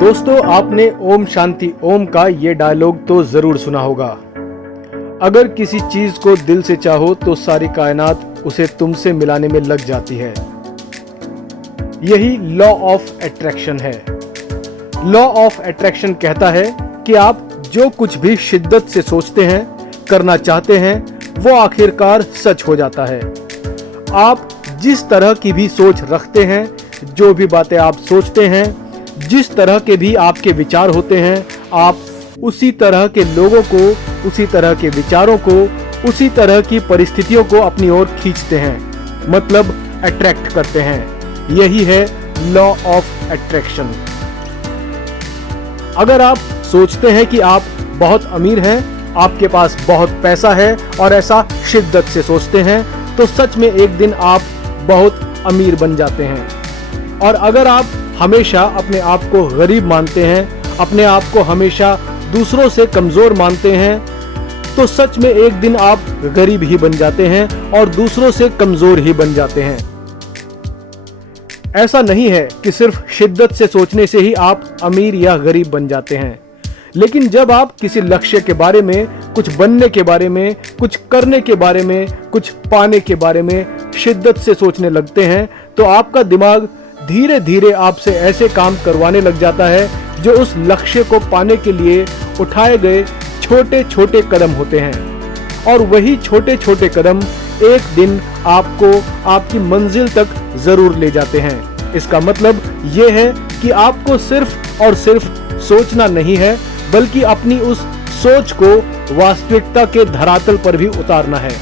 दोस्तों, आपने ओम शांति ओम का ये डायलॉग तो जरूर सुना होगा। अगर किसी चीज को दिल से चाहो तो सारी कायनात उसे तुमसे मिलाने में लग जाती है। यही लॉ ऑफ अट्रैक्शन है। लॉ ऑफ अट्रैक्शन कहता है कि आप जो कुछ भी शिद्दत से सोचते हैं, करना चाहते हैं, वो आखिरकार सच हो जाता है। आप जिस तरह की भी सोच रखते हैं, जो भी बातें आप सोचते हैं, जिस तरह के भी आपके विचार होते हैं, आप उसी तरह के लोगों को, उसी तरह के विचारों को, उसी तरह की परिस्थितियों को अपनी ओर खींचते हैं, मतलब अट्रैक्ट करते हैं। यही है लॉ ऑफ अट्रैक्शन। अगर आप सोचते हैं कि आप बहुत अमीर हैं, आपके पास बहुत पैसा है और ऐसा शिद्दत से सोचते हैं, तो सच में एक दिन आप बहुत अमीर बन जाते हैं। और अगर आप हमेशा अपने आप को गरीब मानते हैं, अपने आप को हमेशा दूसरों से कमजोर मानते हैं, तो सच में एक दिन आप गरीब ही बन जाते हैं और दूसरों से कमजोर ही बन जाते हैं। ऐसा नहीं है कि सिर्फ शिद्दत से सोचने से ही आप अमीर या गरीब बन जाते हैं, लेकिन जब आप किसी लक्ष्य के बारे में, कुछ बनने के बारे में, कुछ करने के बारे में, कुछ पाने के बारे में शिद्दत से सोचने लगते हैं, तो आपका दिमाग धीरे धीरे आपसे ऐसे काम करवाने लग जाता है जो उस लक्ष्य को पाने के लिए उठाए गए छोटे छोटे कदम होते हैं। और वही छोटे छोटे कदम एक दिन आपको आपकी मंजिल तक जरूर ले जाते हैं। इसका मतलब यह है कि आपको सिर्फ और सिर्फ सोचना नहीं है, बल्कि अपनी उस सोच को वास्तविकता के धरातल पर भी उतारना है।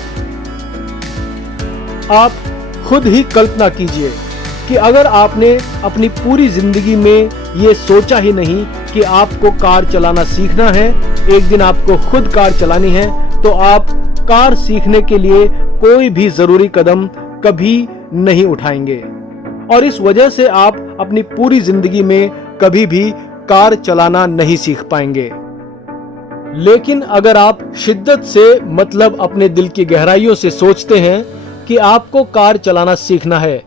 आप खुद ही कल्पना कीजिए कि अगर आपने अपनी पूरी जिंदगी में ये सोचा ही नहीं कि आपको कार चलाना सीखना है, एक दिन आपको खुद कार चलानी है, तो आप कार सीखने के लिए कोई भी जरूरी कदम कभी नहीं उठाएंगे। और इस वजह से आप अपनी पूरी जिंदगी में कभी भी कार चलाना नहीं सीख पाएंगे। लेकिन अगर आप शिद्दत से, मतलब अपने दिल की गहराइयों से सोचते हैं कि आपको कार चलाना सीखना है,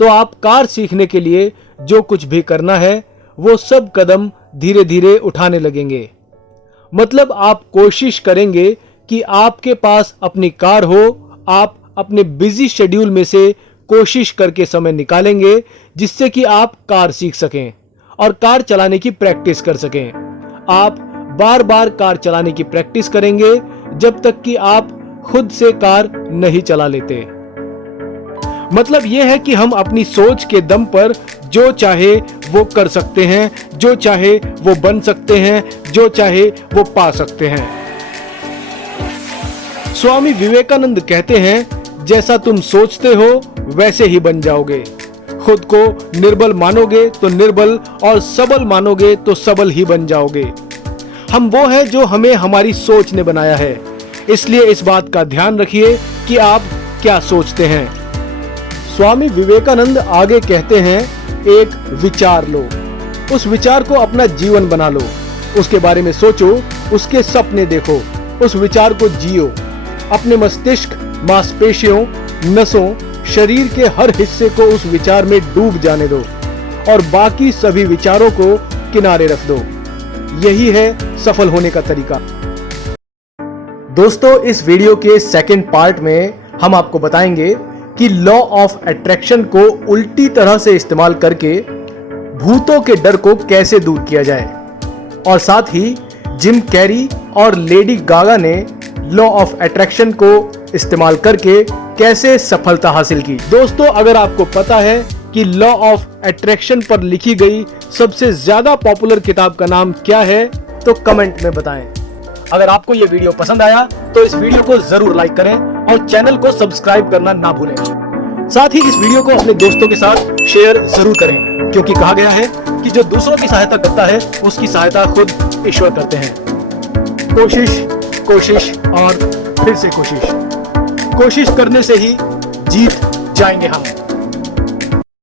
तो आप कार सीखने के लिए जो कुछ भी करना है, वो सब कदम धीरे धीरे उठाने लगेंगे। मतलब आप कोशिश करेंगे कि आपके पास अपनी कार हो। आप अपने बिजी शेड्यूल में से कोशिश करके समय निकालेंगे जिससे कि आप कार सीख सकें और कार चलाने की प्रैक्टिस कर सकें। आप बार बार कार चलाने की प्रैक्टिस करेंगे जब तक कि आप खुद से कार नहीं चला लेते। मतलब यह है कि हम अपनी सोच के दम पर जो चाहे वो कर सकते हैं, जो चाहे वो बन सकते हैं, जो चाहे वो पा सकते हैं। स्वामी विवेकानंद कहते हैं, जैसा तुम सोचते हो वैसे ही बन जाओगे। खुद को निर्बल मानोगे तो निर्बल, और सबल मानोगे तो सबल ही बन जाओगे। हम वो हैं जो हमें हमारी सोच ने बनाया है। इसलिए इस बात का ध्यान रखिए कि आप क्या सोचते हैं। स्वामी विवेकानंद आगे कहते हैं, एक विचार लो, उस विचार को अपना जीवन बना लो, उसके बारे में सोचो, उसके सपने देखो, उस विचार को जियो। अपने मस्तिष्क, मांसपेशियों, नसों, शरीर के हर हिस्से को उस विचार में डूब जाने दो और बाकी सभी विचारों को किनारे रख दो। यही है सफल होने का तरीका। दोस्तों, इस वीडियो के सेकंड पार्ट में हम आपको बताएंगे कि लॉ ऑफ अट्रैक्शन को उल्टी तरह से इस्तेमाल करके भूतों के डर को कैसे दूर किया जाए, और साथ ही जिम कैरी और लेडी गागा ने लॉ ऑफ अट्रैक्शन को इस्तेमाल करके कैसे सफलता हासिल की। दोस्तों, अगर आपको पता है कि लॉ ऑफ अट्रैक्शन पर लिखी गई सबसे ज्यादा पॉपुलर किताब का नाम क्या है, तो कमेंट में बताएं। अगर आपको यह वीडियो पसंद आया तो इस वीडियो को जरूर लाइक करें और चैनल को सब्सक्राइब करना ना भूलें। साथ ही इस वीडियो को अपने दोस्तों के साथ शेयर जरूर करें, क्योंकि कहा गया है कि जो दूसरों की सहायता करता है उसकी सहायता खुद ईश्वर करते हैं। कोशिश, कोशिश और फिर से कोशिश। कोशिश करने से ही जीत जाएंगे हम।